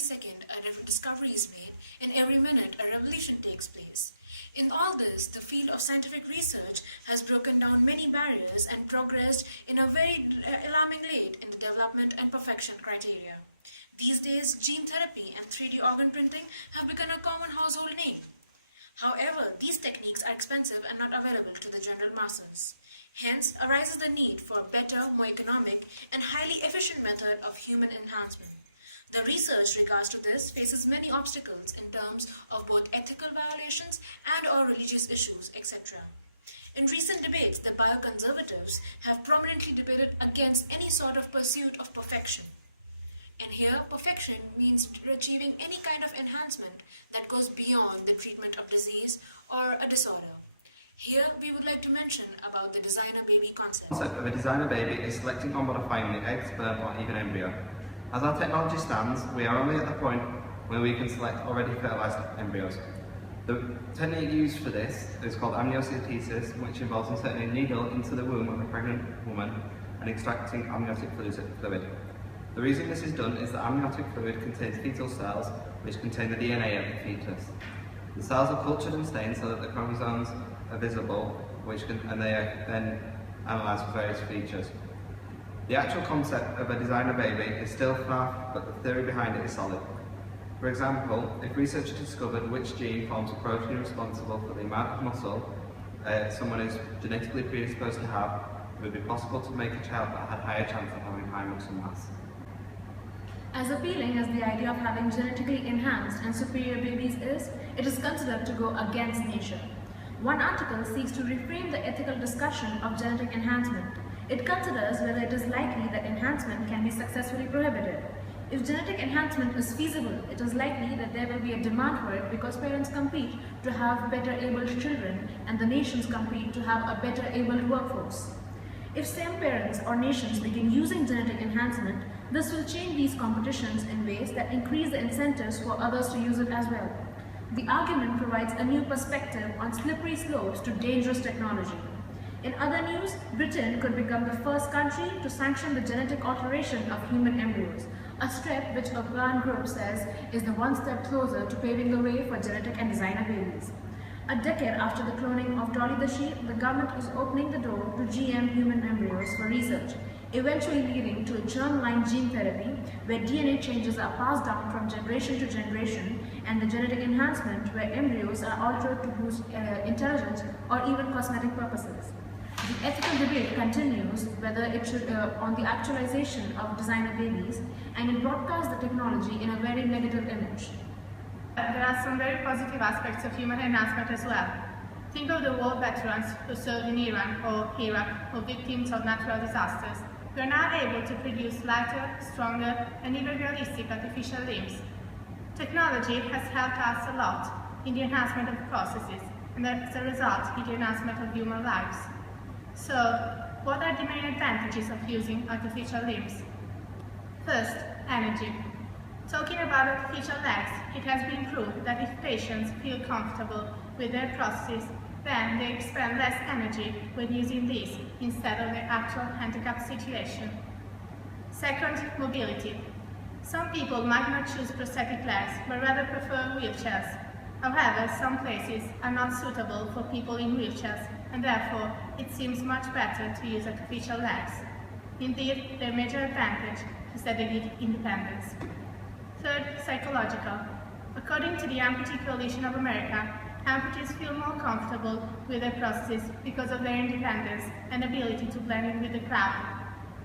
second a discovery is made, in every minute a revolution takes place. In all this, the field of scientific research has broken down many barriers and progressed in a very alarming rate in the development and perfection criteria. These days, gene therapy and 3D organ printing have become a common household name. However, these techniques are expensive and not available to the general masses. Hence arises the need for a better, more economic, and highly efficient method of human enhancement. The research regards to this faces many obstacles in terms of both ethical violations and/or religious issues, etc. In recent debates, the bioconservatives have prominently debated against any sort of pursuit of perfection. And here, perfection means achieving any kind of enhancement that goes beyond the treatment of disease or a disorder. Here, we would like to mention about the designer baby concept. The concept of a designer baby is selecting or modifying the egg, sperm, or even embryo. As our technology stands, we are only at the point where we can select already fertilized embryos. The technique used for this is called amniocentesis, which involves inserting a needle into the womb of a pregnant woman and extracting amniotic fluid. The reason this is done is that amniotic fluid contains fetal cells which contain the DNA of the fetus. The cells are cultured and stained so that the chromosomes are visible, and they are then analysed for various features. The actual concept of a designer baby is still far, but the theory behind it is solid. For example, if researchers discovered which gene forms a protein responsible for the amount of muscle someone is genetically predisposed to have, it would be possible to make a child that had a higher chance of having high muscle mass. As appealing as the idea of having genetically enhanced and superior babies is, it is considered to go against nature. One article seeks to reframe the ethical discussion of genetic enhancement. It considers whether it is likely that enhancement can be successfully prohibited. If genetic enhancement is feasible, it is likely that there will be a demand for it because parents compete to have better abled children and the nations compete to have a better abled workforce. If same parents or nations begin using genetic enhancement, this will change these competitions in ways that increase the incentives for others to use it as well. The argument provides a new perspective on slippery slopes to dangerous technology. In other news, Britain could become the first country to sanction the genetic alteration of human embryos, a step which a planned group says is the one step closer to paving the way for genetic and designer babies. A decade after the cloning of Dolly the sheep, the government is opening the door to GM human embryos for research, eventually leading to a germline gene therapy where DNA changes are passed down from generation to generation, and the genetic enhancement where embryos are altered to boost intelligence or even cosmetic purposes. The ethical debate continues whether it should on the actualization of designer babies, and it broadcasts the technology in a very negative image. There are some very positive aspects of human enhancement as well. Think of the war veterans who served in Iran or Iraq or victims of natural disasters. We are now able to produce lighter, stronger, and even realistic artificial limbs. Technology has helped us a lot in the enhancement of processes, and as a result, in the enhancement of human lives. So, what are the main advantages of using artificial limbs? First, energy. Talking about artificial legs, it has been proved that if patients feel comfortable with their prosthesis, then they expend less energy when using these instead of their actual handicap situation. Second, mobility. Some people might not choose prosthetic legs, but rather prefer wheelchairs. However, some places are not suitable for people in wheelchairs, and therefore it seems much better to use artificial legs. Indeed, their major advantage is that they give independence. Third, psychological. According to the Amputee Coalition of America, amputees feel more comfortable with their prostheses because of their independence and ability to blend in with the crowd.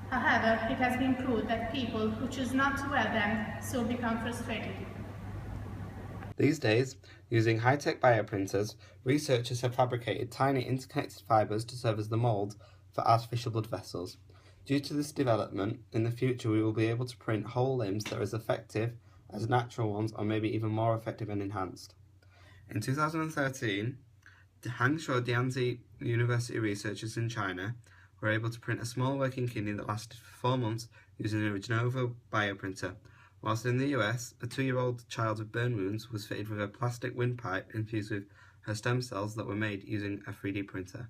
However, it has been proved that people who choose not to wear them soon become frustrated. These days, using high-tech bioprinters, researchers have fabricated tiny interconnected fibres to serve as the mould for artificial blood vessels. Due to this development, in the future we will be able to print whole limbs that are as effective as natural ones, or maybe even more effective and enhanced. In 2013, the Hangzhou Dianzi University researchers in China were able to print a small working kidney that lasted for 4 months using a Regenova bioprinter, whilst in the US, a 2-year-old child with burn wounds was fitted with a plastic windpipe infused with her stem cells that were made using a 3D printer.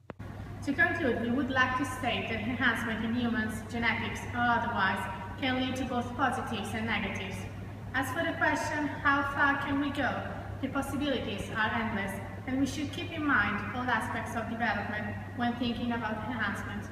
To conclude, we would like to state that enhancement in humans, genetics or otherwise, can lead to both positives and negatives. As for the question, how far can we go? The possibilities are endless, and we should keep in mind all aspects of development when thinking about enhancement.